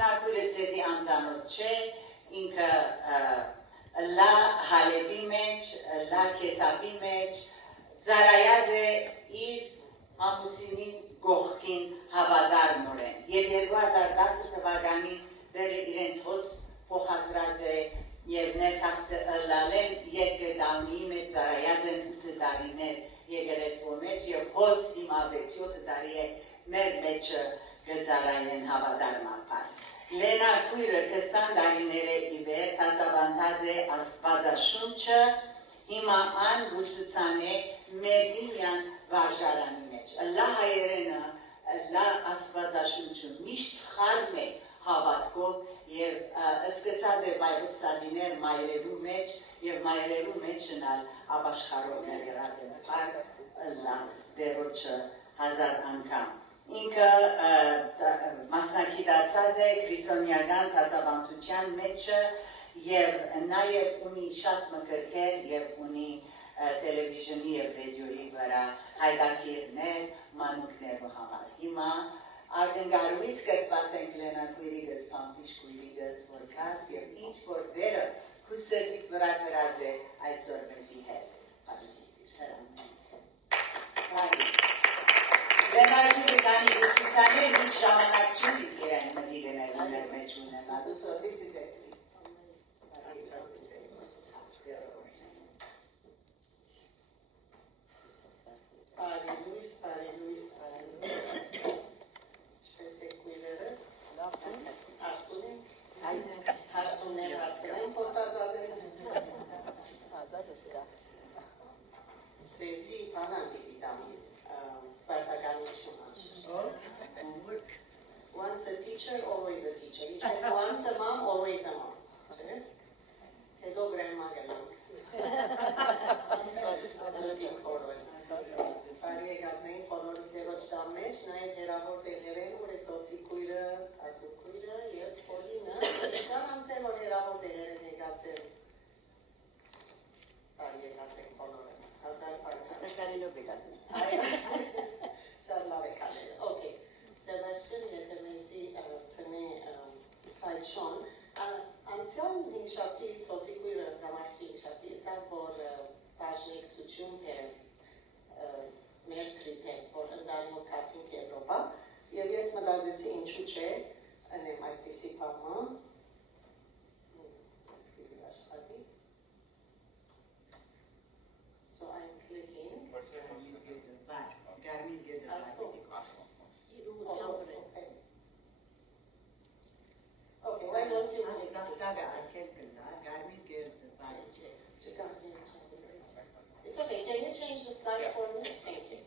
Մենակուրը ծեզի անձանոտ չէ, ինքը լա հալեպի մեջ, լա կեսապի մեջ, ծարայած է իր ամուսինի գողքին հավադար նորեն։ Եվ 2010 թվականի դերը իրենց հոս փոխադրած է եւ ներքաղթը լալեն երկը դավնի մեջ ծարայած են 8 տարիներ եկեղեցու մեջ եւ հոս հիմա 6-7 տարի է մեր մեջը գծարայեն հավադարմապար։ Լենա քույրը 20 տարիներ է իվեր դասավանդած է Աստվածաշունչը, հիմա ան ուսուցան է Մեդիլյան վարժարանի մեջ։ Լա հայերենը, լա Աստվածաշունչը միշտ խարմ է հավատքով եւ սկսած է բայվստադիներ մայրերու մեջ եւ մայրերու մեջ նալ ապաշխարողներ գրած են բար լա դերոջը 1000 անգամ ինքը մասնակցած է քրիստոնեական դասավանդության մեջ եւ նաեւ ունի շատ մկրտեր եւ ունի տելևիզիոնի եւ ռադիոյի վրա հայտակիրներ մանուկներու համար հիմա Արգենգարուից սկսված ենք լենակույրիգս, պամպիշկույրիգս, որ կաս և ինչ որ վերը կուսերդիկ վրա դրած է այսօր մեզի հետ։ Լենակույրը կանի ուսուցաներ միշտ ժամանակ չունի իրեն մդի գնել ուներ մեջ ունենալ, ուսորդից է դեպի։ Ալելույս, ալելույս, ալելույս։ Հարցումներ հարցնեմ պոսազադեն Սեզի բանան պիտի տանի պարտականություն Once a teacher, always a teacher Once a mom, always a mom Հետո գրեմա գլանք Լտից խորոն Բարի եկած էին խորորս երոչ տան մեջ նայել հերավոր տեղեր են որ է սոսի կույրը, ատու կույրը և խորինը Իշկան անցել որ հերավոր տեղեր են եկացել Բարի եկած են խորորը Հազար պարկած Սակարինով եկացել Շատ լավ է կանել Okay Սևաշին եթե մեզի տնե սլայդշոն Անցյալ հինգշապտի սոսի կույրը գամարքի հինգշապտի սա որ բաժնեկցություն է մեր թրիպեն, որ ընդանիով կացինք Եվրոպա, և ես մտածեցի ինչու չէ, ընեմ այդպիսի պարմը, So I'm clicking. Okay, why don't you It's okay, can you change the slide for me? Thank you.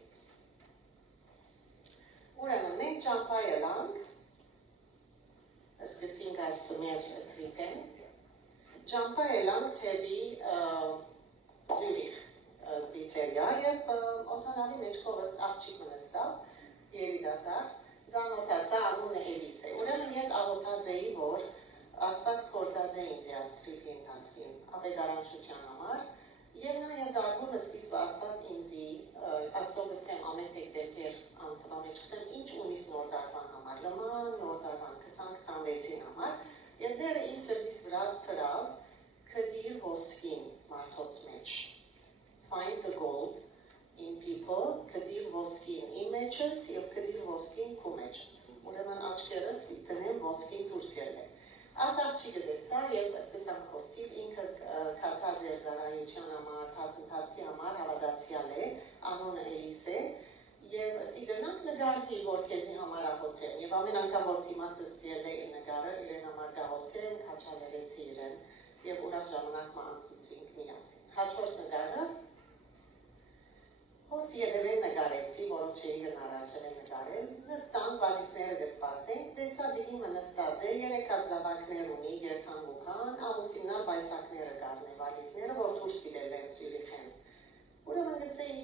Ուրեմն մենք ճամփայելանք, սկսենք այս մեր թրիպեն, ճամփայելանք թեպի Զյուրիխ, Զվիցերիա և օդանավի մեջ կողս աղջիկ նստավ, երիտասարդ, ծանոթացա անունը Էլիս է։ Ուրեմն ես աղոթած էի, որ Աստված գործած է ինձ այս թրիպի ընթացքին, ավետարանչության համար, Եվ նաև դարգունը սկիզբը Աստված ինձի, Աստծո գսեմ ամեն տեք դեպեր անցվա մեջ գսեմ, ինչ ունիս նոր դարվան համար, լման նոր դարվան 2026-ին համար, և դերը իմ սրտիս վրա թրավ, կդիր ոսկին մարդոց մեջ, find the gold in people, կդիր ոսկին իմ մեջս և կդիր ոսկին քու մեջ, ուրեմն աչկերս տնեմ ոսկին դուրս ելել Այս աղջիկը դեսա և սկսամ խոսիվ, ինքը կացած էր զարայության համար, հասընթացքի համար հավատացյալ է, անունը Էլիս է, և սի գնանք նգարվի, որ քեզի համար աղոթեմ, և ամեն անգամ որ թիմացս ել է նգարը, իրեն համար գաղոթեմ, կաչալերեցի իրեն, և ուրախ ժամանակ մանցուցինք միասին։ Հաջորդ նգարը, հոս ետևեն նգարեցի, որոնք չէի գնարաչել են նգարել, նստան, վալիսները գսպասենք, տեսա դիգիմը նստած է, երեքատ զավակներ ունի, երթանգուքան, ամուսիննալ բայսակները գարն է վալիսները, որ թուրս գիրել են Զյուրիխեն։ Ուրեմն գսեի,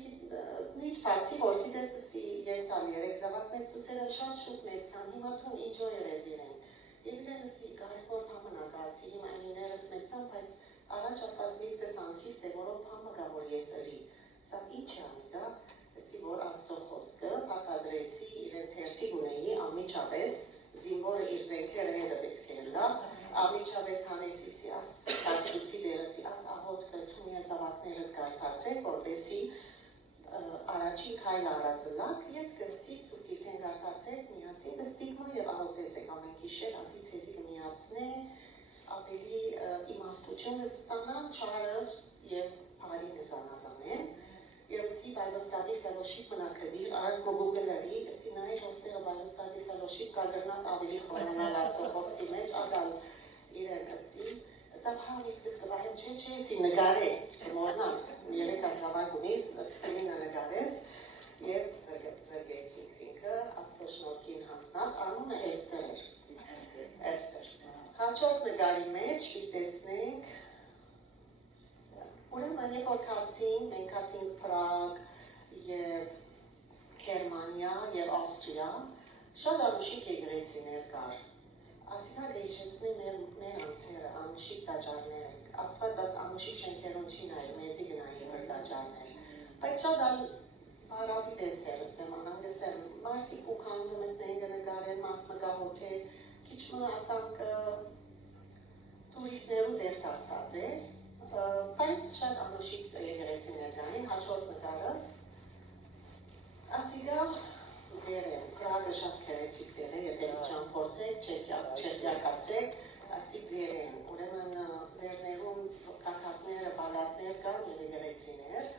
նույթ բացի, որ գիտեսսի ես ալ երեք զավակ մեծուցել եմ շատ շուտ մեծան, հիմա թուն ինչո երեզ իրեն։ Եվ իրենսի կարևոր պամնագասի, հիմա իներս մեծան, բայց առաջ ասած միտքս անքիստ է, որով պամը գա, որ ես ըրի։ Սա ինչ անիգա, ասի որ Աստծո խոսքը բացադրեցի իրեն թերթի գունեի անմիջապես զինվորը իր զենքերը հետը պետք է լա, ամիջավես հանեցիցի աս կարծուցի դերսի աս ահոտքը թունի զավակները կարդացեք, որպեսի առաջին քայլ արածը լաք, ետ գնսի սուկիրքեն կարդացեք, միասին դստիգմա և ահոտեցեք ամեն գիշեր, անդի ցեզի կմիացնե, ավելի իմաստությունը ստանան, չարը և բարի նզանազանեն, և սի բայվստադի ֆելոշիպ մնակդիր, արդ մոգուգլերի, սի նայր ոստեղը բայվստադի ֆելոշիպ կարգրնաս ավելի խորանալ ասը ոստի մեջ, ագալ իրեն ասի, սավ հավիտ կսկվահեմ չէ, սի նգար է, կմորնաս, երեք ազավակ ունիս, սկրինը նգարեց, և վրգեցիք զինքը, աստոշնորքին հանցնած, անունը Էստեր էր, Էստեր։ Հաջորդ նգարի մեջ պիտեսնենք, ուրեմն երբ որ կացին, մենք կացինք Պրագ և Գերմանիա և Ավստրիա, շատ անուշիկ եկեղեցիներ կար։ Ասիկա գեիշեցնի մեր անցերը, անուշիկ տաճարներ, ասված աս անուշիկ շենքերուն չի նայր, մեզի գնային որ տաճարներ։ Բայց շատ ալ բարավի պես էր, ասեմ, անանգսեմ, մարդիկ ու կանգը մտնեն գնգարեն, մաս մգահոթե, քիչ մը ասանք տուրիստներու դեր դարձած է, բայց շատ անուշիկ եկեղեցիներ կային, հաջորդ նկարը, ասիկա դեր են, Պրագը շատ քերեցիկ դեր է, եթե ճամփորդեք, չեխիակացեք, ասիկ դեր են, ուրեմն վերներուն կակատները, բալատներ կան և եկեղեցիներ,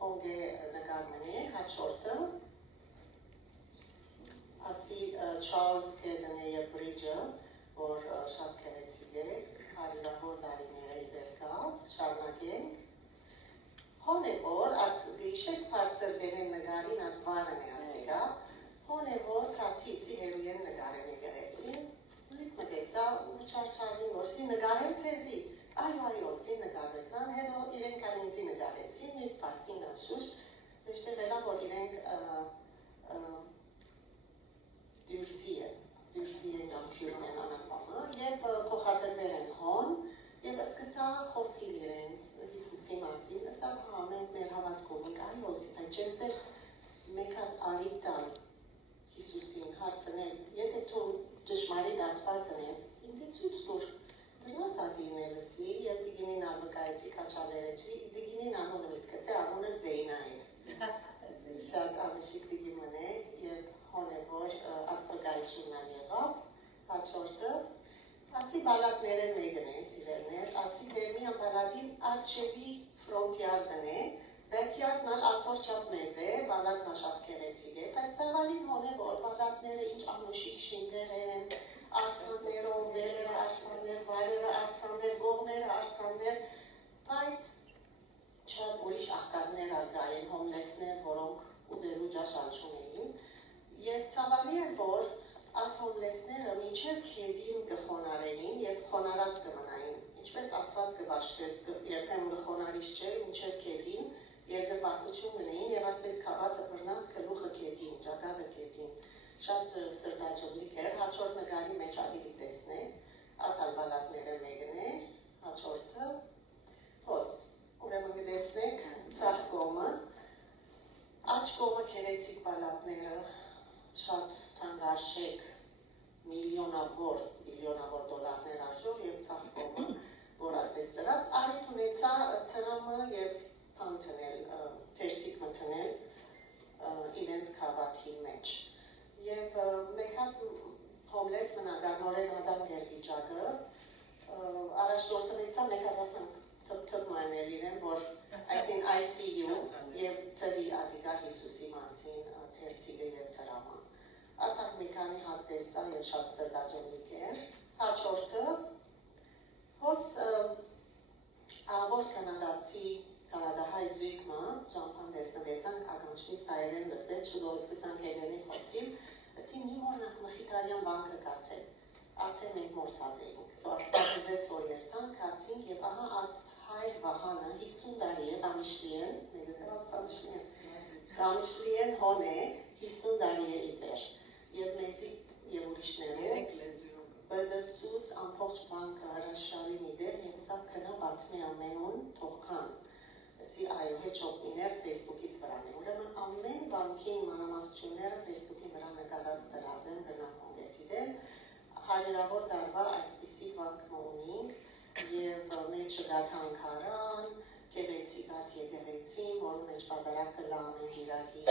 հոնգ է նկարմն է, հաջորդը, ասի Չարլզ Կեդն է և Բրիջը, որ շատ քերեցիկ է, հարյուրավոր դարիները իվեր կա, շարունակենք, հոն է որ, գիշեք բարձր դերեն նգարին ատ վարն է ասիկա, հոն է որ կացիսի հերույեն նգարեն եկեղեցին, զույք մտեսա չարչարին որ սի նգարեն ցեզի, այո, սի նգարեցան, հետո իրենք անինցի նգարեցին, իր բարձին աշուշ, մեջտեղ էլա որ իրենք դյուրսի են ամքյուրն են անապամը, և փոխադրվել են հոն, և սկսա խոսիլ իրենց Հիսուսի մասին, ասա հա, մենք մեր հավատքում ենք, այո, սիպայ չեմսեր մեկ հատ արիտ տալ Հիսուսին հարցնել, եթե թու ճշմարիտ ասվածն ես, ինձի ցույց տուր, դրնաս ադին էլսի, և դիգինին ալվկայեցի կաչալերեչի, դիգինին անունը միտքս է, անունը Զեյնա է, շատ անուշիկ դիգիմն է, և հոն է որ ատվկայությունն եղավ, հաջորդը, ասի բալատներեն մեկն է, սիրելներ, ասի դերմիան բալատին արջևի ֆրոնտյարդն է, Բերքյարդն ալ ասոր չապ մեծ է, բալատն շատ քերեցիկ է, բայց սավալին հոն է որ բալատները ինչ անուշիկ շիններ են, արձաններով, վերերը արձաններ, վայրերը արձաններ, գողները արձաններ, բայց շատ ուրիշ աղկատներ արգային, հոմլեսներ, որոնք ուդելու ճաշալ չունեին, և ցավալի է որ աս հոմլեսները մինչև քեդին կխոնարենին և խոնարած կմնային, ինչպես աստված կբաշխես, երբեմն կխոնարից չէ, մինչև քեդին, երկրպագություն գնեին և ասպես կավատը բրնած կլուխը կետին, ճագավը կետին, շատ սրտաջողիկ էր, հաջորդ նգարի մեջ ադիլի տեսնեք, ասալ բալատները մեկն է, հաջորդը, հոս, ուրեմն կտեսնեք ծախ կոմը, աչ կոմը կերեցիկ բալատները, շատ թանգարշեք, միլիոնավոր դոլարներ արժող և ծախ կոմը, որ այդպես ծրած, արիտ ունեցա տրամը և անտնել, թերթիկ մտնել իրենց կավաթի մեջ։ Եվ մեկ հատ հոմլես մնագարնորեն ադամ գերվիճակը, առաջնորդնեցա մեկ հատ ասանք թպ մանել իրեն, որ այսին ICU և տրի ադիկա Հիսուսի մասին թերթիկը և տրամը։ Ասանք մի քանի հատ տեսա և շատ սրտաջողիկ էր։ Հաջորդը, հոս ավոր կանադահայ զույգը, ճամփան տեսնվեցանք, ականջնից հայերեն լսեց, շուտով սկսանք հերենի խոսիլ, ասի մի մորնակ մխիտարյան բանկը կացել, արդեն մենք մորցած էինք, աստված ուզեց որ երթանք, կացինք և ահա աս հայր Վահանը 50 տարի է, Գամիշլիեն, Գամիշլիեն հոն է, 50 տարի է իպեր, և մեզի և ուրիշներու, բդծուց ամբողջ բանկը հրաշալի միդեր, և սավ կնա բաթմի ամենուն թողքան, սի այո հետշոպիներ Facebook-ից վրան է, ուրեմն ամեն բանկին մանամասությունները Facebook-ի վրա նկարած դրած են գնահոն գետիդել, հարյուրավոր տարվա այսպիսի վանքը ունենք եւ մեջը գաթանքարան, գեղեցիկատ եկեղեցին, որի մեջ պատարակ կլամեն իրարի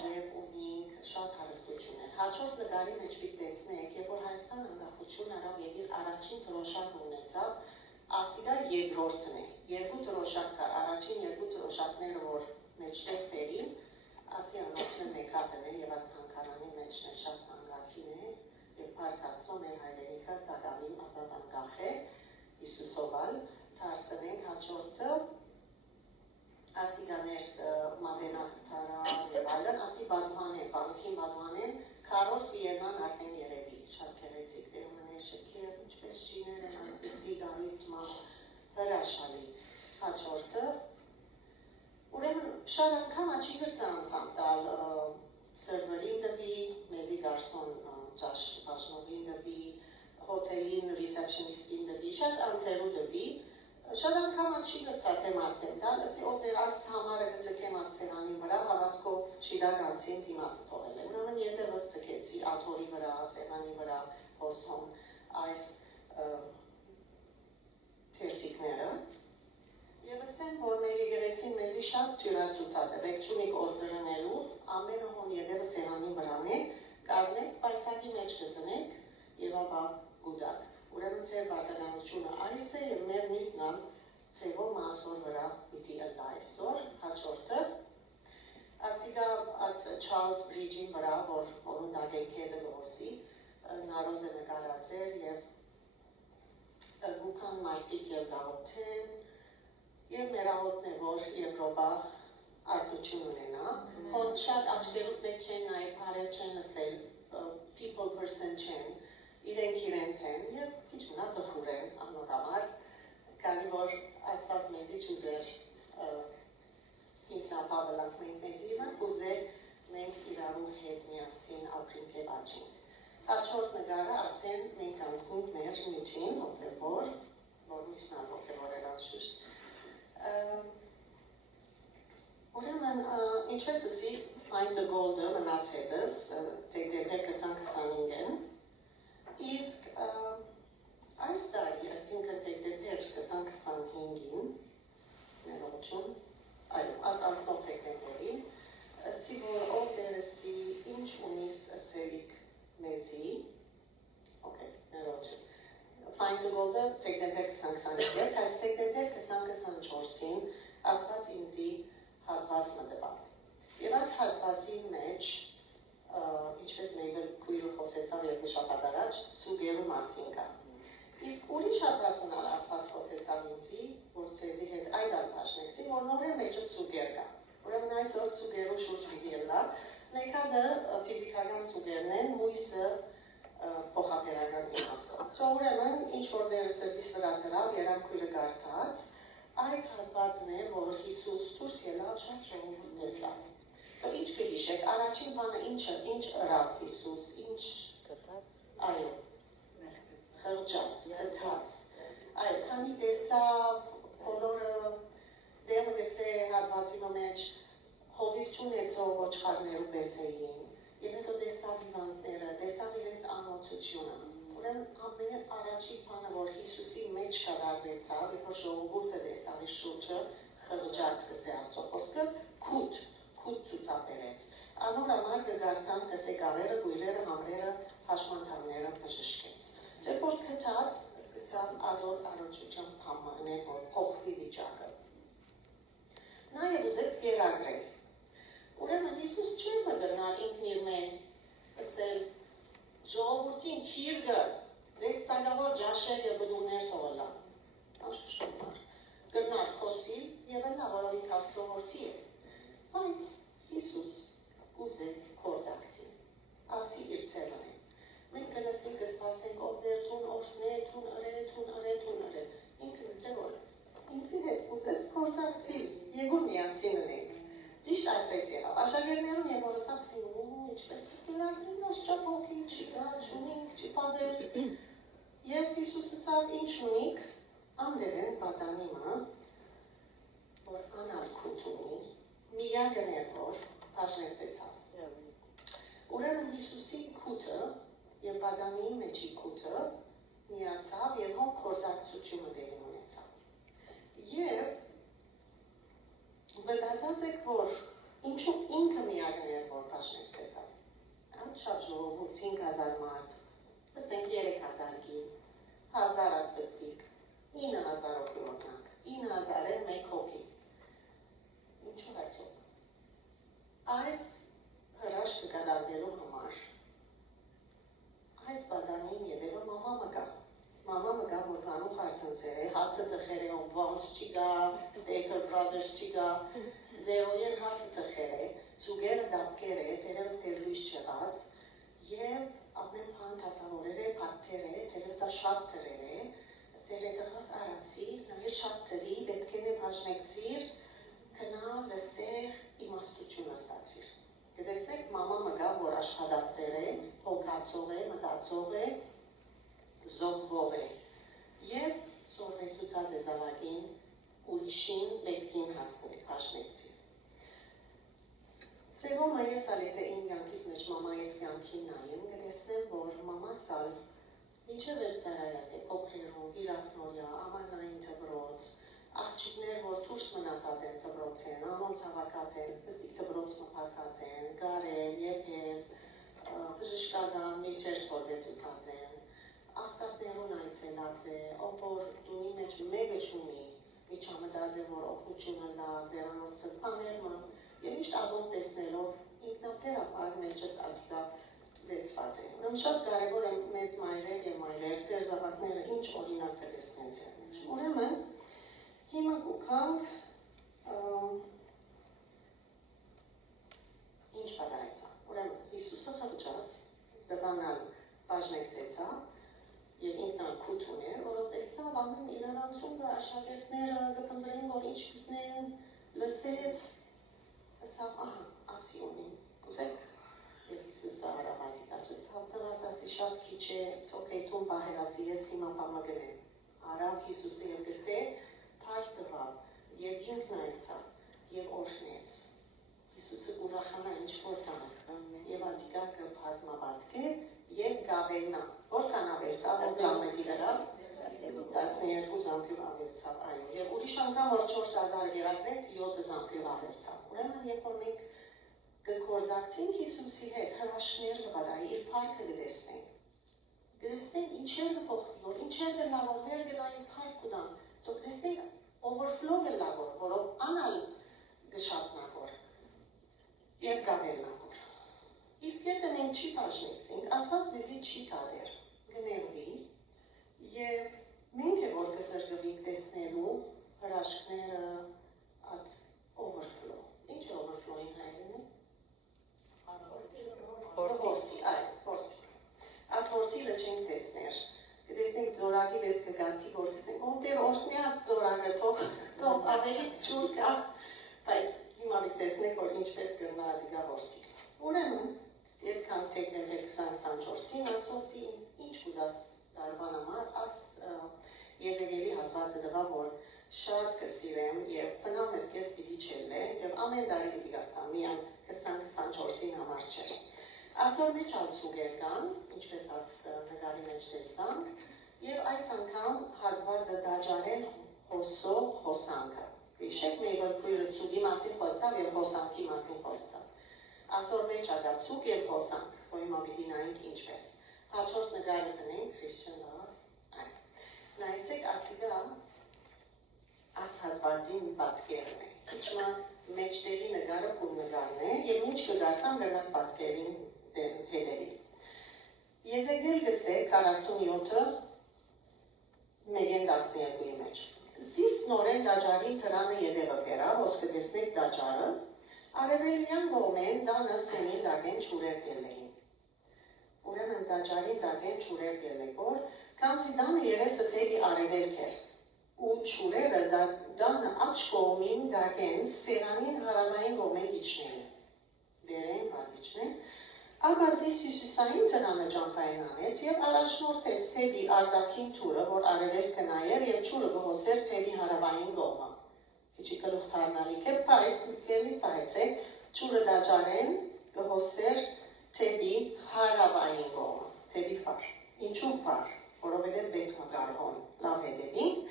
եւ ունենք շատ հարստություններ։ Հաջորդ նկարի մեջ պիտի տեսնեք, երբ որ Հայաստան անկախություն առավ եւ իր առաջին դրոշակը ունեցավ, ասիգա երկրորդն է։ Երկու դրոշակ կար, առաջին երկու դրոշակները որ մեջտեղ բերին, ասի անոթն մեկատն է եւ ասթանքարանի մեջն է շատ անկախին է եւ Փարքասո մեր հայրենիքը դարավին ազատ անկախ է Հիսուսովալ դարձնենք հաջորդը ասիգա ներս մատենակտարան եւ այլն, ասի բադուհան է, բանկին բադուհան են, քարորդ Վիեննան արդեն երևի, շատ գեղեցիկ դերմաներ շքեր, ինչպես չիներ են ասպիսի գարույցման հրաշալի հաջորդը, ուրեմն շատ անգամ աչի գրծա անցամ տալ սերվերին դվի, մեզի գարսոն ճաշնովին դվի, հոթելին, ռիսեպշնիստին դվի, շատ անցերու դվի, շատ անգամ աչի գրծա թեմ արդեն տալ, ասի ոտներ աս համարը գծկեմ աս սեղանի վրա, հավատքով շիրակ անցին դիմացը թողել է, ուրեմն ետևս ծկեցի աթորի վրա, սեղանի վրա, հոսում այս թերթիկները, եւ ասեմ, որ մեր եկեղեցին մեզի շատ թյուրացուցած է, բեք չունիք օրդրնելու, ամենը հոն ետևը սեղանի վրան է, կարնեք, պայսակի մեջ գտնեք եւ ապա գուդակ։ Ուրեմն ձեր վարդանանությունը այս է եւ մեր նույնն ձևով մասոր վրա պիտի ըլլա այսօր, հաջորդը ասիգա at Charles Bridge-ին վրա, որ որունդակ է կետը լոսի, նարոդը նկարած էր եւ գուքան մարդիկ եւ գաղոթեն եւ մերահոտն է, որ Եվրոպա արտություն ունենա, հոն շատ աչկերուտ մեկ չեն նայել, հարել չեն լսել, people person չեն, իրենք իրենց են եւ քիչ մնա տխուր են անորամար, քանի որ Աստված մեզի չուզեր ինքնապավելանք մենք մեզի իրանք ուզեր մենք իրարու հետ միասին ապրենք եւ աճենք։ Հաջորդ նկարը արդեն մենք անցնենք մեր միջին հոգեվոր, որ միշտ հոգեվոր էր անշուշտ։ Ուրեմն ինչպես ասի find the gold-ը մնաց հետս, դեկտեմբեր 2025 են, իսկ այս տարի, այսինքն դեկտեմբեր 2025-ին, ներողություն, այո, անցնող դեկտեմբերին, ասի որ ով դերսի ինչ ունիս ասելիք մեզի, okay, ներողություն, find the gold-ը դեկտեմբեր 2025, այս դեկտեմբեր 2024-ին ասված ինձի հատված մտվա։ Եվ այդ հատվածի մեջ ինչպես մեկը քույրը խոսեցավ երկու շաբաթ առաջ, սուգերու մասին կա։ Իսկ ուրիշ հատվածն ալ Աստված խոսեցավ ինձի, որ ձեզի հետ այդ ալպաշնեցի, որ նորը մեջը սուգեր կա։ Ուրեմն այսօր սուգերու շուրջ պիտի ելա, մեկ հատը ֆիզիկական սուգերն են, մույսը փոխաբերական իմաստով։ Ուրեմն ինչ որ դերս դից վրա դրավ, երան քույրը գարտած, այդ հատվածն է, որ Հիսուս դուրս ելավ շատ ժողովուրդ տեսավ։ Ինչ կհիշեք, առաջին բանը ինչ ըրավ Հիսուս, ինչ այո, խղճաց, հթաց, այո, քանի տեսավ, բոլորը դեմը գսե հատվածի մեջ հովիվ չունեցող ոչխարներու պես էին, եւ հետո տեսավ հիվանդները, տեսավ իրենց անոթությունը, ուրեմն ամեն առաջին բանը, որ Հիսուսի մեջ կատարվեցավ, երբ որ ժողովուրդը տեսավ իր շուրջը, խղճաց գսե Աստծո խոսքը, քութ ցուցաբերեց։ Անորամար կգարտան կսեկավերը, գույրերը, համրերը, հաշմանդամները բժշկեց։ Երբ որ քթած, սկսավ ադոր առողջությամբ համանել, որ փոխվի վիճակը։ Նաև ուզեց գերագրել։ Ուրեմն Հիսուս չէր մգրնալ ինքն իր մեն, ասել ժողովրդին քիրգը, դες ցանկավոր ջաշերը բդուներ թողնա։ Աշխուժանար։ Գրնալ խոսի եւ նա որովի կասողորտի է։ Բայց Հիսուս ուզել կործակցի, ասի իր ծելն է։ Մենք կնսենք կսպասենք ովներ թուն օրհնե, թուն ըրե, ինքը նսե որ ինձի հետ ուզես կործակցի, եգուր միասին ընենք։ Ճիշտ այդպես եղավ, աշակերտներուն եւ որ ասացին, ինչպես կգրագրին, աշճապ հոգի, չի գա, չունինք, չի պավեր։ Եվ Հիսուսը սավ ինչ ունիք, անդերեն պատանիմը, որ անալ քութ ունի, միակն էր որ հաշնեցեցավ։ Ուրեմն Հիսուսի քութը եւ բադանի մեջի քութը միացավ եւ հոն կորցակցությունը դերի ունեցավ։ Եվ մտածած եք, որ ինչու ինքը միակն էր, որ պաշտեցավ։ Շատ ժողովուրդ 5000 մարդ, ասենք 3000 գին, 1000 ատպստիկ, 9000 օգնանք, 9000-ը մեկ հոգի։ Ինչու հաջող։ Այս հրաշքը կատարվելու համար այս բադանին ևևը մամամը կա։ Մամամը կա, որ կանուխ արթնցեր է, հացը տխեր է, Once չի գա, Stater Brothers չի գա, զերոյեն հացը տխեր է, ծուգերը դապկեր է, տերևս դեր լույս չեղած, և ամեն պան տասավորեր է, պատտեր է, տերևսա շատ տրեր է, սերետղաս արասիր, նավիր շատ տրի, պետքեն է բաժնեկցիր, կնա լսեղ իմաստությունը ստացիր։ Գտեսնեք մամամը գա, որ աշխատասեր է, հոգացող է, մտածող է, զոհվող է և սորվեցուցած է զավակին ուրիշին պետքին հաշնեցիր։ Սևոմը ես ալետը իմ կյանքիս մեջ մամայիս կյանքին նայեմ, գտեսնեմ, որ մամասալ մինչև այդ ծայրայած է փոքրերում, իրակնորյա, ամանային թբրոց, աղջիկներ, որ դուրս մնացած են թբրոց են, անոնց հավաքած են, պստիկ թբրոց մփացած են, գարեն, եփել, բժշկական միջեր սորվեցուցած են, աղկատներուն այցելած է, ով որ տունի մեջ մեկը չունի, միջամտած է, որ օգնությունը լա, ձերանոց սրբաներմը, և միշտ ադոն տեսնելով ինքնապերապար մեջս աջկա լեցված է։ Ուրեմն շատ կարևոր է մեծ մայրեր և մայրեր, ձեր զավակները ինչ օրինակ կտեսնեն ձեր մեջ։ Ուրեմն, հիմա կուքանք ինչ պատահեցա։ Ուրեմն, Հիսուսը խղճաց, դվանալ բաժնեկցեցավ, և ինքնան քութ ուներ, որով տեսավ ամեն իրանացումը աշակերտները կպնդրեն, որ ինչ գտնեն, լսեց, ասավ, ահա, ասի ունին, կուզեք, և Հիսուսը հարավատիկ աճեց, հավտվաս ասի շատ քիչ է, ծոքեյթուն բահեր ասի, ես հիմա պամը գնեմ, արավ Հիսուսը և գսե, պար տվավ, և ինքն այցավ, և օրհնեց, Հիսուսը կուրախանա ինչ-որ տանք, և ադիկա կփազմաբատկե, և գավելնա, որքան ավերցավ, որ գամետի գրավ, 12 զամպյուղ ավերցավ, այո, և ուրիշ անգամ, որ 4000 գերակրեց, 7 զամպյուղ ավերցավ, ուրեմն, երբ որ մենք կգործակցենք Հիսուսի հետ, հրաշներ կվադայի, իր պարքը գտեսնենք ինչեր կփոխվի, որ ինչեր կլավոր, վեր գնային պարք կուտան, դու գտեսնենք overflow կլավոր, որով անալ գշատնագոր և գավելնագոր։ Իսկ եթե մենք չի բաժնեցինք, ասված վիզի չի տադեր, գնևդի, և մենք է որ կզրգվինք տեսնելու հրաշքները at overflow։ Ինչ է overflow-ին հայրենի։ Հորտի, այ, հորտի։ At հորտի լճենք տեսներ, կտեսնենք զորակի վես կգանցի, որ կսենք, ոնտեր օրհնյաց զորակը, թող ավելի ջուր կա, բայց հիմա մի տեսնեք, որ ինչպես կրնա ադիգա հորտի։ Ուրեմն, Ետքան տեքնել 20-24-ին ասոսի, ինչ կուդաս դարվանամար, աս եզեգելի հատվածը դվա, որ շատ կսիրեմ և պնամ էտ կես պիտի չել է, և ամեն դարի պիտի գարտամ, միան 20-24-ին համար չէ։ Ասոր մեջ ալսուգեր կան, ինչպես աս նգարի մեջ տեսանք, և այս անգամ հատվածը դաջարեն հոսող հոսանքը։ Իշեք մեյ որ պույրը ծուգի մասին խոսավ և հոսանքի մասին խոսավ։ Ասոր մեջ ադապսուկ և հոսանք, սոյ մաբիդի նայինք ինչպես։ Հաջորդ նգարը տնենք, Christian լավաս, այք։ Նայցեք ասիգա աս հատվածին պատկերն է։ Իչմա մեջտերի նգարը պուր նգարն է, և ինչ կգարտամ լրնակ պատկերին հետևի։ Եզեգել գսե 47-ը մեկեն 12-ի մեջ։ Զիս նորեն դաջարին տրանը ետևը կերա, ոսկը տեսնեք դաջարը, արևելյան գոմեն դանը սենին դագեն չուրեր գելեին։ Ուրեմն դաջարին դագեն չուրեր գելեգոր, կանցի դանը երեսը թեգի արևելք էր, ու չուրերը դանը աչ գոմին դագեն սերանին հարավային գոմեն իչնեն, բերեն վարիչնեն, Աբազիս Հյուսիսային տնանը ճամպային անեց և առաջնորդեց թեգի արդակին թուրը, որ արևելքը նայեր և չուրը գհոսեր թեգի հարավային գոմը։ Քիչի կլուխ թարնալիք է, պայց միտկելի պայցեք, չուրը դաջարեն գհոսեր թեգի հարավային գոմը։ թեպի վար։ Ինչու վար, որովհետև պետք է կարողան լավ հետևին։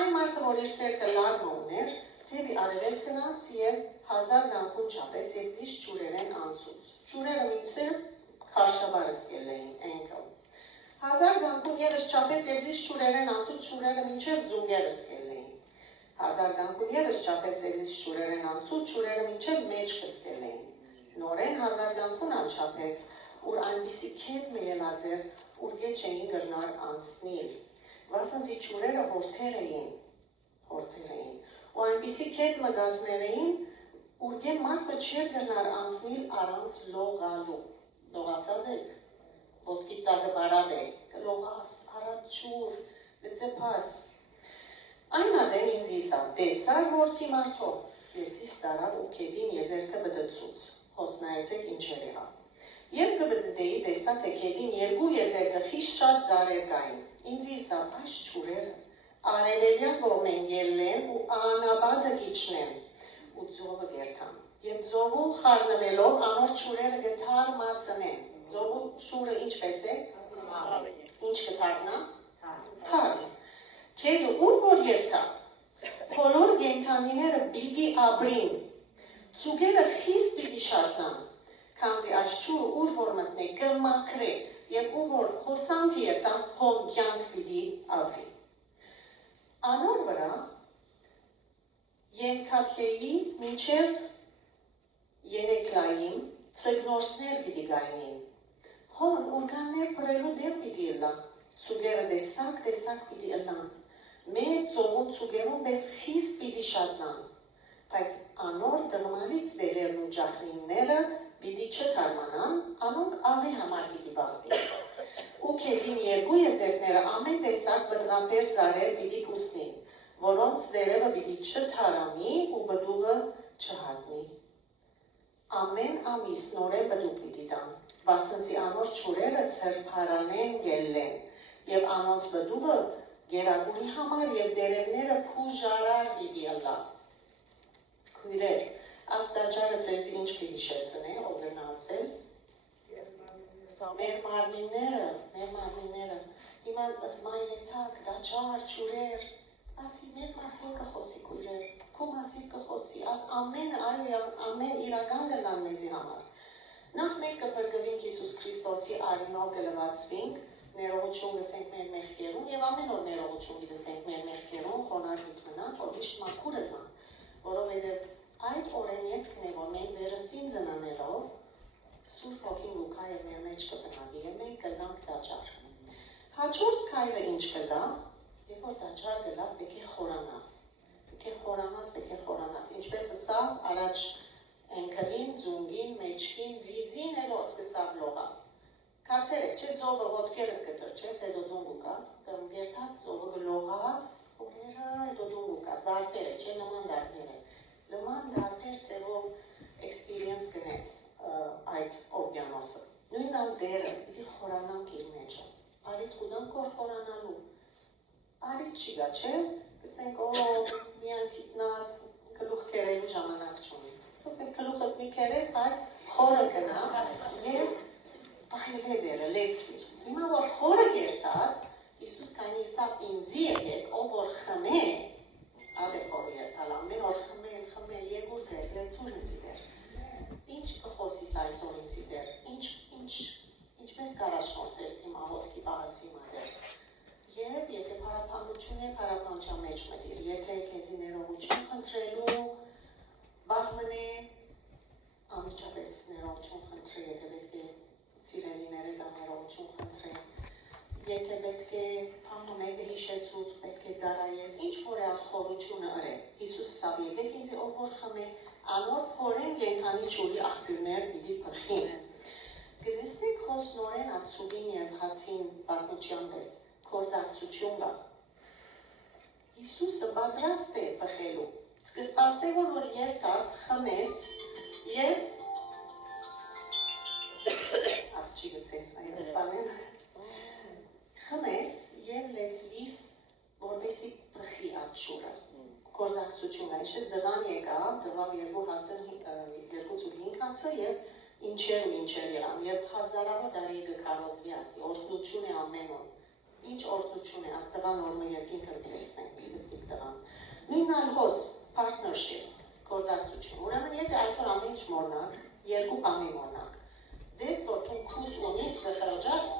Այն մարդը, որ իր սերկը լարմը ուներ, թեպի արևել գնաց և 1000 դանկուն չապեց և դիշտ ջուրերեն անցուց։ Ջուրերը մինչև քարշավարը սկել էին ենքըլ։ 1000 դանկուն ևս չապեց և դիշտ ջուրերեն անցուց ջուրերը մինչև ձունգերը սկել էին։ 1000 դանկուն ևս չապեց և դիշտ ջուրերեն անցուց ջուրերը մինչև մեջքը սկել էին։ Նորեն 1000 դանկուն անչապեց, ուր այնպիսի քետ մեելած էր, ուր գետ չէին գրնար անցնիլ։ Վասնզի ջուրերը հորթեր էին, ու այնպիսի քետ մգազներ էին, ուր գե մարդը չէր գրնար անցնիլ առանց լողալու։ Լողացած եք, ոտքի տակը բարավ է, կլողաս, առած ջուր, լծեպաս։ Այն ադեն ինձ իսավ, տեսար որդի մարդով, և զիս տարավ ու քետին եզերքը բդծուց, հոսնայեցեք ինչեր եղա։ Եվ կբդդեի տեսա, թե քետին երկու եզերքը խիշտ շատ զարեր կային, ինձ իսավ այս ջուրերը, արևելյան կողմեն ելնեն ու անաբադը գիչնեն ու ձովը գերթան և ձովում խառնվելով անոր ջուրերը գթարմացնեն։ Ձովու շուրը ինչպես է։ Ինչ կթարնա։ Թար։ Քեդը ուր որ երթա։ Բոլոր կենդանիները պիտի ապրին։ Ծուգերը խիստ պիտի շարժան։ Քանզի այս ջուրը ուր որ մտնե կմաքրե և ու որ հոսանք երթա հոն կյանք պիտի ապրի։ Անոր վրա ենքաթեի մինչև երեքլային ծգնորսներ պիտի գայնին։ Հոն ուրգաններ պրելու դեմ պիտի ելա, ծուգերը տեսակ պիտի ելան, մեր ծողուն ծուգերուն բես խիստ պիտի շատնան, բայց անոր դղմալից դերերն ու ջախնինները պիտի չթարմանան, անոնք աղի համար պիտի բաղվին։ Ու քեդին երկու եզերները ամեն տեսակ բդղապեր ծարեր պիտի պուսնին, որոնց դերևը պիտի չթարամի ու բդուղը չհատնի։ Ամեն ամիս նորեն բդուղ պիտի տան, վասնզի անոր ջուրերը սրբարանեն գելլեն, և անոնց բդուղը գերագուրի համար և դերևները փուժարար պիտի ըլլա։ Քույրեր, աստաճարը ձեզ ինչ կհիշեցնե, ով դրնա ասել։ Մեր մարմինները, հիմա զմայնեցակ, դաճար, ջուրեր, ասի մեր մասին կխոսի քույրեր, քո մասին կխոսի, աս ամեն իրական կլան մեզի համար։ Նախ մենք կփրկվենք Հիսուս Քրիստոսի արինով կլվացվենք, ներողություն գսենք մեր մեղքերուն և ամեն օր ներողություն գսենք մեր մեղքերուն, խոնարհ մնանք, որ միշտ մաքուր ըլլանք, որովհետև այդ օրենքն է, որ մենք վերստին ծնանելով Սուրբ Հոգին Լուկայը մեր մեջ կբնակի և մենք կլանք դաճար։ Հաջորդ քայլը ինչ կլա, երբ որ դաճար կլաս, պետք է խորանաս, ինչպես ասավ առաջ ենքլին, ձունգին, մեջքին, վիզին էլ սկսավ լողալ։ Կացերեք, չէ ձովը ոտքերը կտրճես, հետո դուն գուկաս, կմգերտաս ձովը գլողաս, օրերը, հետո դուն գուկաս, դարբեր է, չէ նման դարբեր է։ Նման դարբեր ծևով experience կնես այդ օվյանոսը։ Նույնն դերը, պիտի խորանանք իր մեջը, արիտ կուդանք որ խորանալու, արիտ չի գա, չէ, կսենք, միան կիտնաս, գլուխ կերելու ժամանակ չունի, գլուխըտ մի կերել, բայց խորը կնա և պահիլե դերը, լեցվիր, հիմա որ խորը գերտաս, Իսուս կայնի իսավ ինձի եկեք, ով որ խմե, ադե խորը երտալ, ամեն որ խմել, եգուր դեր, լեցուր ինձի դեր, ինչ կխոսիս այսօր ինձի դեր, ինչպես կարաշնորդես հիմա հոտքի պահասի մադեր, և եթե պարապանություն է, պարապանչա մեջ մտիր, եթե կեզի ներողություն խնդրելու, բաղմն է, ամիջապես ներողություն խնդրի, եթե պետք է սիրելիները դա ներողություն խնդրի, եթե պետք է պահմը մեկը հիշեցուց, պետք է ծարայես, ինչ որ է այդ խորությունը ըրե, Հիսուս սավ եկեք ինձ ով որ խմե, անոր փորեն կենդանի ջուրի աղբյուրներ պիտի փրխին։ Գնեցնեք խոս նորեն այդ սուգին և հացին պատմության պես, գործակցություն կա։ Հիսուսը պատրաստ է փխելու, կսպասե որ երթաս, խմես և աղջի գսել, Հայաստանեն, խմես և լեցվիս, որպեսի փխի այդ ջուրը, գործակցություն է, ինչպես դղան եկավ, դղավ երկու ծուգին հացը և ինչեր ու ինչեր եղան, եւ հազարավոր տարի կքարոզվի ասի, օրհնություն է ամեն օր։ Ինչ օրհնություն է, այդ տղան օրը երկինքը տեսնենք, իստիկ տղան։ Նույնն ալհոս partnership, գործակցություն։ Ուրեմն եթե այսօր ամեն ինչ մորնակ, երկու բանի մորնակ։ Դες որ դու քուզ ունես գխրջաս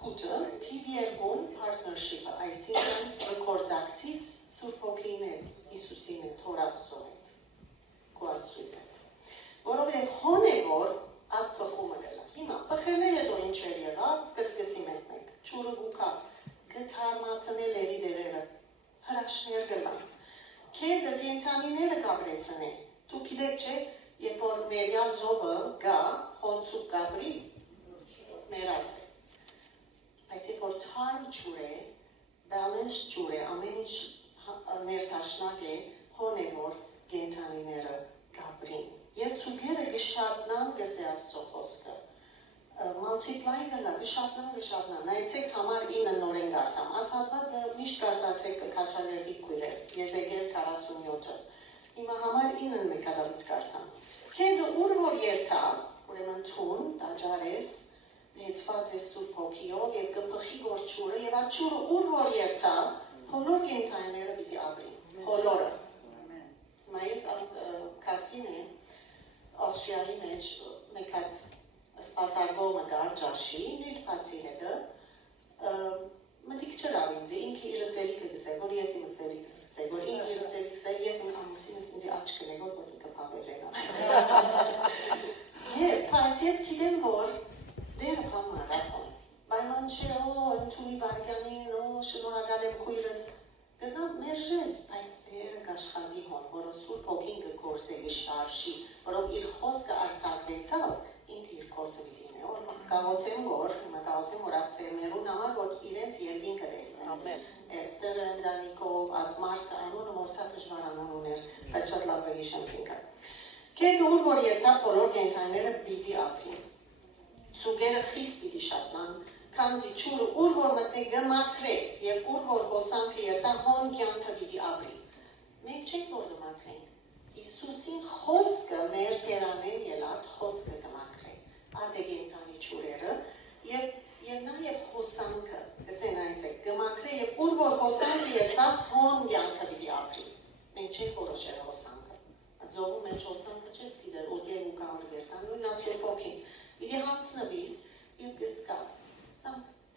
կուտը թիվ երկուն partnership-ը, այսինքն գործակցիս Սուրբ Հոգին է, Հիսուսին է, Թորաստծո հետ, քո Աստծույթ հետ։ Որովհետև հոն է որ այդ փխումը գլա։ Հիմա փխելը հետո ինչեր եղավ, կսկսի մեկ, ճուրը գուկա, գթարմացնել էլի դերերը, հրաշներ գլան։ Քեդը կենթանիները կապրեցնե, դու գիտեք չէ, երբ որ ներյալ զովը գա, հոնցուկ կապրի, մերած է։ Բայց երբ որ թարմ ջուր է, balance ջուր է, ամեն ինչ ներդաշնակ է, հոն է որ կենթանիները կապրին։ Եվ ծուգերը գշատնան գսե Աստծո խոսքը, multiply գլա, գշատնան, նայեցեք համար 9 նորեն գարտամ, ասատվածը միշտ գարտացեք կկաչալերվի կույրեր, Եզեկել 47-ը, հիմա համար 9-ն մեկադավիտ գարտամ, քեդը ուր որ երթա, ուրեմն թուն, տաջարես, լեցված է Սուրբ Հոգիով և կպխի գործչուրը և այդ չուրը ուր որ երթա, հոլոր կենթայները պիտի ապրի, հոլորը։ Հիմա ես կացին է, Ավստրիայի մեջ մեկ հատ սպասարկողը գար ջաշի, նույն բացի հետը, մտիկ չրավ ինձ, ինքը իր սելիքը գսեր, որ ես իմ սելիքը գսեր, որ ինքը իր սելիքը գսեր, ես իմ ամուսինս ինձ աչք կնեգոր, որ ինքը պապել են։ Եվ բայց ես գիտեմ, որ դերը համար ախոն, բայման չէ, ընդունի բարգյանին, շնորհակալ եմ քույրս, գնամ մերժել, բայց դերը կաշխատի հոն, որով Սուրբ Հոգին կգործե, կշարժի, որով իր խոսքը արձակվեցավ, ինքը իր գործը դինե, որ գաղոթեմ որ այդ սերներուն համար, որ իրենց երկինքը տեսնեն։ Էստերը, Դանիկով, այդ մարդը, անունը մորցա դժվարանուն ուներ, բայց շատ լավ գիշեմ ինքը։ Քեդ ուր որ երթա բոլոր կենթայները պիտի ապրին, ծուգերը խիստ պիտի շատնան, քանզի ճուրը ուր որ մտնե գմաքրե եւ ուր որ հոսանքը երթա հոն կյանքը պիտի ապրի։ Մենք չենք որ գմաքրենք։ Հիսուսին խոսքը մեր կերանեն ելած խոսքը գմաքրե։ Ադե կենթանի ճուրերը եւ նաեւ հոսանքը, գսեն այնցեք գմաքրե եւ ուր որ հոսանքը երթա հոն կյանքը պիտի ապրի։ Մենք չենք որոշել հոսանքը։ Ձողում մեջ հոսանքը չես գիտեր, որ եւ ու կարող երթան նույն Սուրբ Հոգին։ Պիտի հանցնվիս եւ գսկաս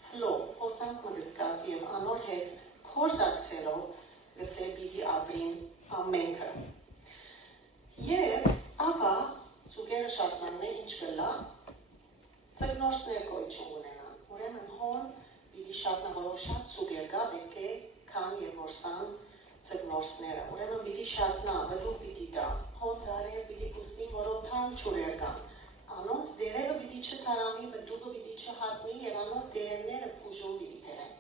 ֆլո, հոսանքը գսկաս և անոր հետ կործակցելով գսե պիտի ապրին ամենքը։ Եվ ավա ծուգերը շատմանն է ինչ գլա, ծգնորսներ գոյություն ունենան, ուրեմն հոն պիտի շատնա, որով շատ ծուգեր գա, պետք է կան և որսան ծգնորսները, ուրեմն պիտի շատնա, բդուր պիտի դա, հոն ծարեր պիտի պուսնի, որով թան չուրեր կան, անոնց դերերը պիտի չթարամի, բդուղը պիտի չհատնի և անոնց դերերները պուժում պիտի պերեն։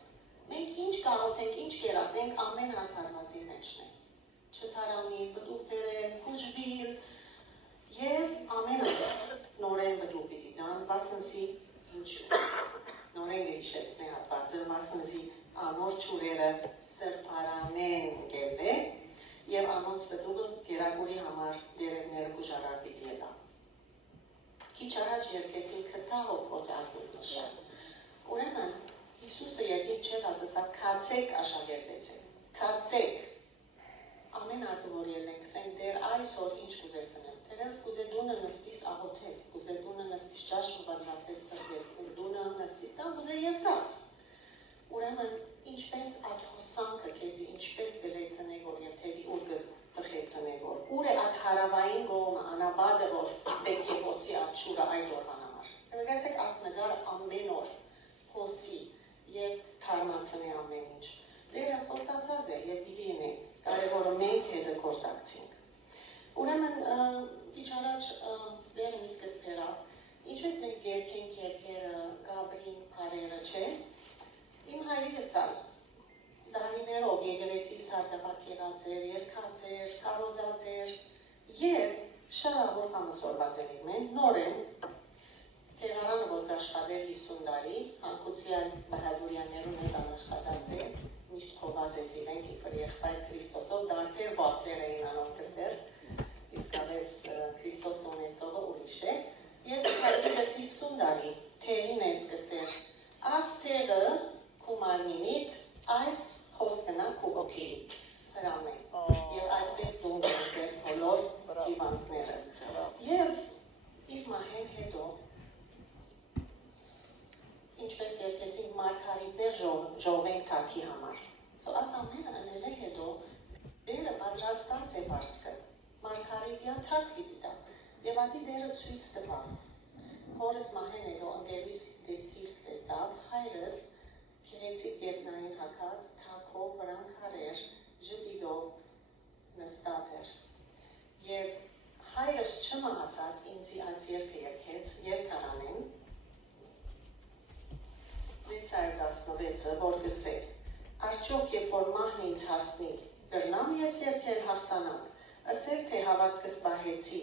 Մենք ինչ կարոթենք, ինչ կերացենք ամեն հասարվածի մեջն է։ Չթարամի, բդուղ պերեն, պուժվիլ և ամենից նորեն բդուղ պիտի դան, վասնզի ինչու։ Նորեն գեիշեցնե հատվածը, վասնզի անոր չուրերը սրպարանեն գելվե և անոնց բդուղը գերագուրի համար դերերները պուժարար պիտի ելա։ Քիչ առաջ երկեցին քթահով ոչ ասնուշան։ Ուրեմն Հիսուսը երկին չեղած ասա քացեք աշակերտեցեք, քացեք։ Ամեն արկը որ ելենք, ասենք դեր այսօր ինչ կուզեսնեմ, դերենց կուզե դունը նստիս աղոթես, կուզե դունը նստիս ճաշը պատրաստես կրկես, դունը նստիս կամ կուզե երթաս։ Ուրեմն ինչպես այդ հոսանքը քեզի ինչպես գլեցնե որ եւ թեւի ուր կխեցնե որ ուր է այդ հարավային գոմը անաբադը որ պետք է հոսի այդ շուրը այդ օրվան համար։ Եկեք ասնգար ամեն օր հոսի եւ թարմացնի ամեն ինչ։ Դերը խոստացած է եւ պիտի ինի կարևորը մենք հետը գործակցենք։ Ուրեմն քիչ առաջ դերը միտքս բերավ, ինչպես մենք երկենք երկերը, գաբրին, բարերը, չէ։ Իմ հայրիկս ալ դարիներով եկեղեցի սարդապատ եղած էր, երկած էր, կարոզած էր եւ շարավոր համասորված էր իմ նորեն տեղարանը որ աշխատեր 50 տարի, հանկուցյալ Բահադուրյաններուն հետ անաշխատած է, միշտ խոհվածեցի ենք իբր եղբայր Քրիստոսով դարբեր բասեր էին անով կսեր, իսկապես Քրիստոս ունեցողը ուրիշ է, և հարգիրս 50 տարի թեղին են կսեր, աս թեղը քու մարմինիտ, այս խոսքնա քու օքիլիտ, հրամ է, և այդպես դունգ են բոլոր հիվանդները, և իր մահեն հետո, ինչպես երկեցինք մարգարիտներ ժողվենք թաքի համար, աս ամենը ընել է հետո, դերը պատրաստած է վարձքը, մարգարիտյան թակ պիտի տա, և ադի դերը ցույց տվա, հորս մահեն հետո ընկերուիս սիրտ տեսավ, հայրս քերեցիկ երկնային հակած, թակով վրան քարեր, ժպիտով նստած էր, և հայրս չմահացած ինձի այս երկը երկեց, երկարանեն, 616-ը, որ գսեր, արդյոք երբ որ մահն ինձ հասնի, գրնամ ես երկել հաղթանակ, ասել թե հավատքս բահեցի,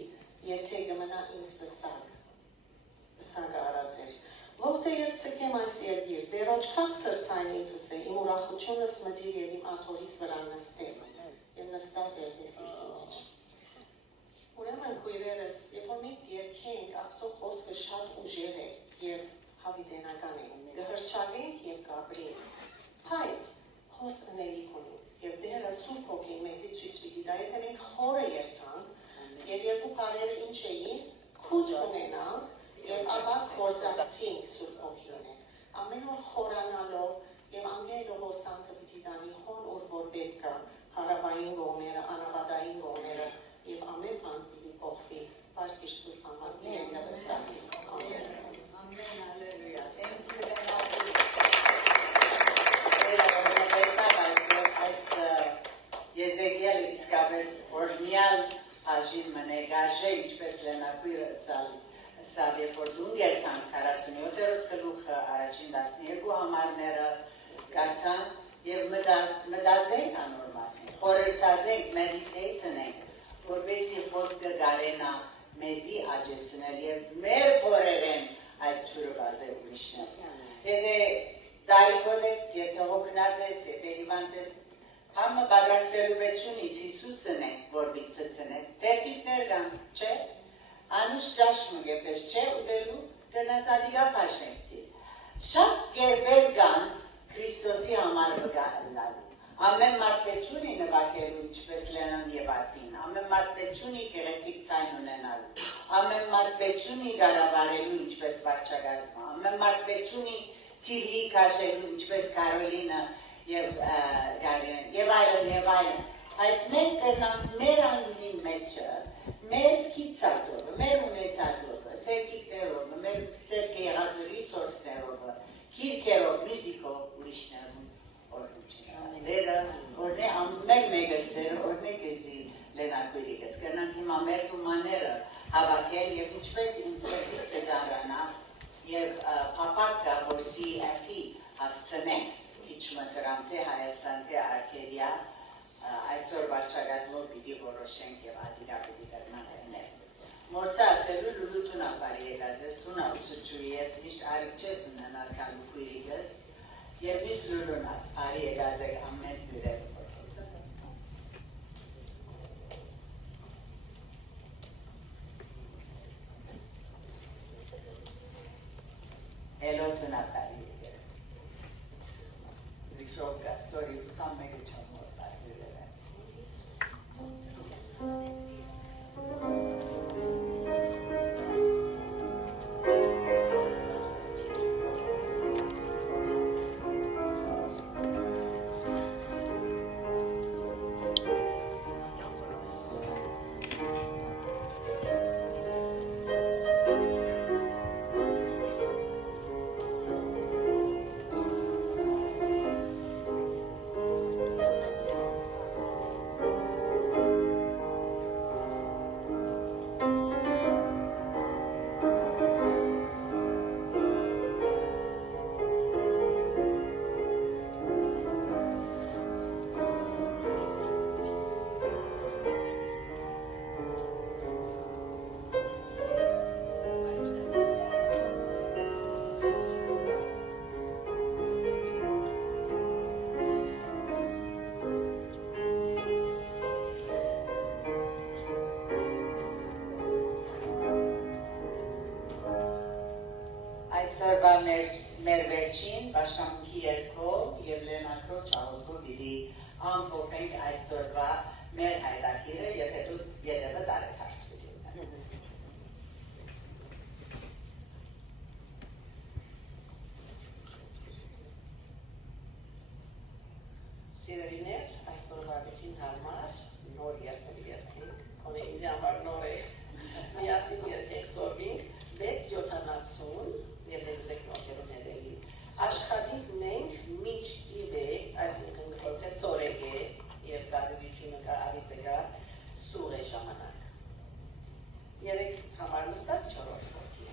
և թե գմնա ինձ վսագը արած էր, ողջ է երբ ծկեմ այս երգիր, դերոջ քաղցր ցայն ինձս է, իմ ուրախությունս մտիր և իմ աթորիս վրա նստեմ, և նստած էր դեսիքի մեջ։ Ուրեմն քույրերս, երբ որ մենք երկենք, Աստծո խոսքը շատ ուժեղ է և հավիտենական է, գհրճագենք և գաբրենք, բայց հոս ընելիք ունի, և դերը Սուրբ Հոգին մեզի ցույց պիտի տա, եթե մենք խորը երթանք, և երկու բառերը ինչ էին, քուջ ունենանք և ապա գործակցենք Սուրբ Հոգին է, ամեն օր խորանալով և անգելը հոսանքը պիտի տանի հոն ուր որ պետք է, հարավային գողները, անապատային գողները և ամեն բան պիտի փոխվի, Պարգիր Սուրբ Համատի ենք վստահի, ամեն։ Ամեն, ալելույա, Եզեկիել իսկապես օրնյալ հաժին մնե գարժե, ինչպես լենակույրը սավ, երբ որ դունգ երթանք 47-րդ գլուխը առաջին 12 համարները կարդան և մտածենք անոր մասին, խորհրդածենք, մեդիտեյցնենք, որպեսզի խոսքը գարենա մեզի աճեցնել և մեր փորերեն այդ ջուրը բազել ուրիշներ։ Եթե դարիքոտ ես, եթե հոգնած ես, եթե հիվանդ ես, համը պատրաստելու պետք չունիս, Հիսուսն է, որ բիցցնես, թերթիկներ կան, չէ, անուշ ճաշ մգեպես, չէ, ուտելու գնաս ադիգա պաշնեցի։ Շատ գերբեր կան Քրիստոսի համար վգալալու, ամեն մարդ պետք չունի նվագելու, ինչպես Լենան և Արտին, ամեն մարդ պետք չունի գեղեցիկ ցայն ունենալու, ամեն մարդ պետք չունի գարավարելու, ինչպես վարչագազմը, ամեն մարդ պետք չունի TV քաշելու, ինչպես Կարոլինը և Գարինեն, և այլն, բայց մենք կրնանք մեր անունի մեջը, մեր կիցածովը, մեր ունեցածովը, թերթիկներով, մեր ձերք եղած ռիսորսներով, քիրքերով, մյուզիկով ուրիշներում օրնուչին։ Դերը օրնե ամեն մեկս դերը օրնե կեզի լենակույրիկս, կրնանք հիմա մեր թումաները հավաքել և ինչպես իմ սրտից կզանրանա և պապակը, որ CF-ի հասցնենք, իչմը կրամ թե Հայաստան, թե Արկեդիա, այսօր վարչագազմով պիտի որոշենք և ադիգա պիտի կրնանք էնել։ Մորցա ասելու լուլուտունա բարի եկած ես, տունա ուսուչուի ես, միշտ արիք չես ունենար կալու քույրիկս, և միշտ լուլունա, բարի եկած եք ամեն հյուրեր որոսը։ Էլոտունա բարի եկած։ Շոկա, sorry, ուսամ մեկը չեմ որ բարդիրել եմ։ Այսօրվա մեր վերջին պաշտամունքի երգով և լենակրով չաղոթով իրի ամփոփենք այսօրվա մեր հայրագիրը և հետո ետևը տարեթարցվելյունը։ Սիրելիներ, այսօրվա վերջին համար նոր երգեր երգենք, կոնե ինձ համար նոր է, միասին երգենք սորվինք 670 և դեպուզեք նորգերում հետելի, աշխատինք մենք միչ դիվ է, այսինքն որթե ծորեկ է և կարևիությունը կա արիծը կա սուղ է ժամանակ։ Երեք համար նստած չորորդ որքի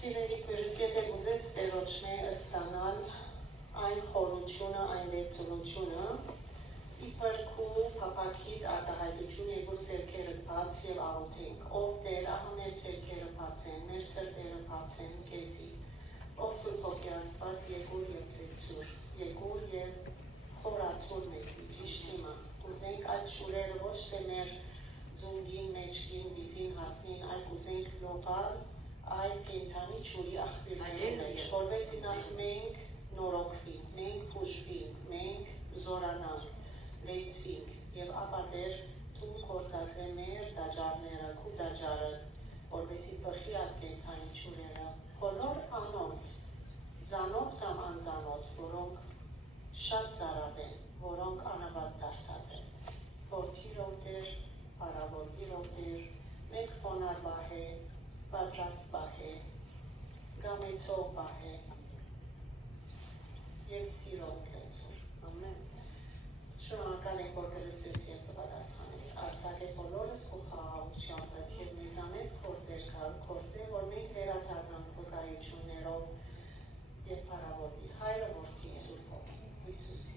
Սիրելի քույրս, եթե ուզես ստերոչնե ստանալ այն խորությունը, այն լեցունությունը, իբր քու փափակիդ արտահայտություն եւ որ սերքերը բաց եւ աղոթենք, ով Տեր, ահա մեր սերքերը բաց են, մեր սրտերը բաց են քեզի, ով Սուրբ Հոգի Աստված եկուր եւ լեցուր, եկուր եւ խորացուր մեզի, ճիշտ հիմա, ուզենք այդ շուրերը ոչ թե մեր ձունգին, մեջքին, վիզին հասնին, այլ կուզենք լողալ այլ կենթանի չուրի աղբիրների մեջ, որվեսի նախ մենք նորոգվինք, մենք փուժվինք, մենք զորանանք, լեցվինք եւ ապա Տեր դու գործածե մեր դաջարները, քու դաջարը, որվեսի բխի այդ կենթանի չուրերը, բոլոր անոնց, ծանոթ կամ անծանոթ, որոնք շատ ծարավ են, որոնք անավատ դարձած են, որդիրով Տեր, հարավորվիրով օգիր, մեզ խոնար բահե, պատրաստ բահե, գամեցող բահե, և սիրով կեցում, ամեն։ Շնորհակալ ենք, որ կլսես և կպատասխանես, արձակ է բոլորս քո խաղաղությամբ, պետք է մեծամեծ գործեր գործել, որ մենք վերադառնանք վկայություններով և փառավորվի Հայրը, Որդին, Սուրբ Հոգին, Հիսուսի